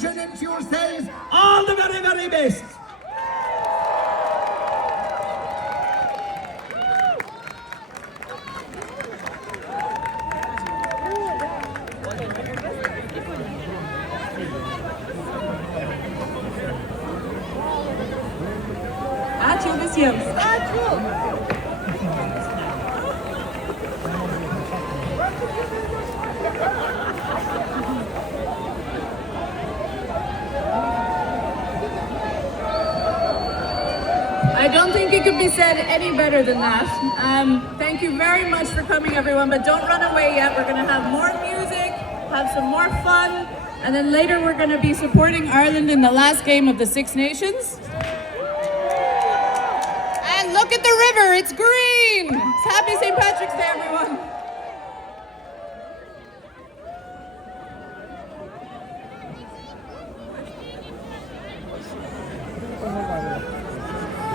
oxygen into yourselves. All the very, very best. Ačiū visiems. I don't think it could be said any better than that. Thank you very much for coming, everyone, but don't run away yet. We're going to have more music, have some more fun, and then later we're going to be supporting Ireland in the last game of the Six Nations. And look at the river, it's green! Happy St. Patrick's Day, everyone!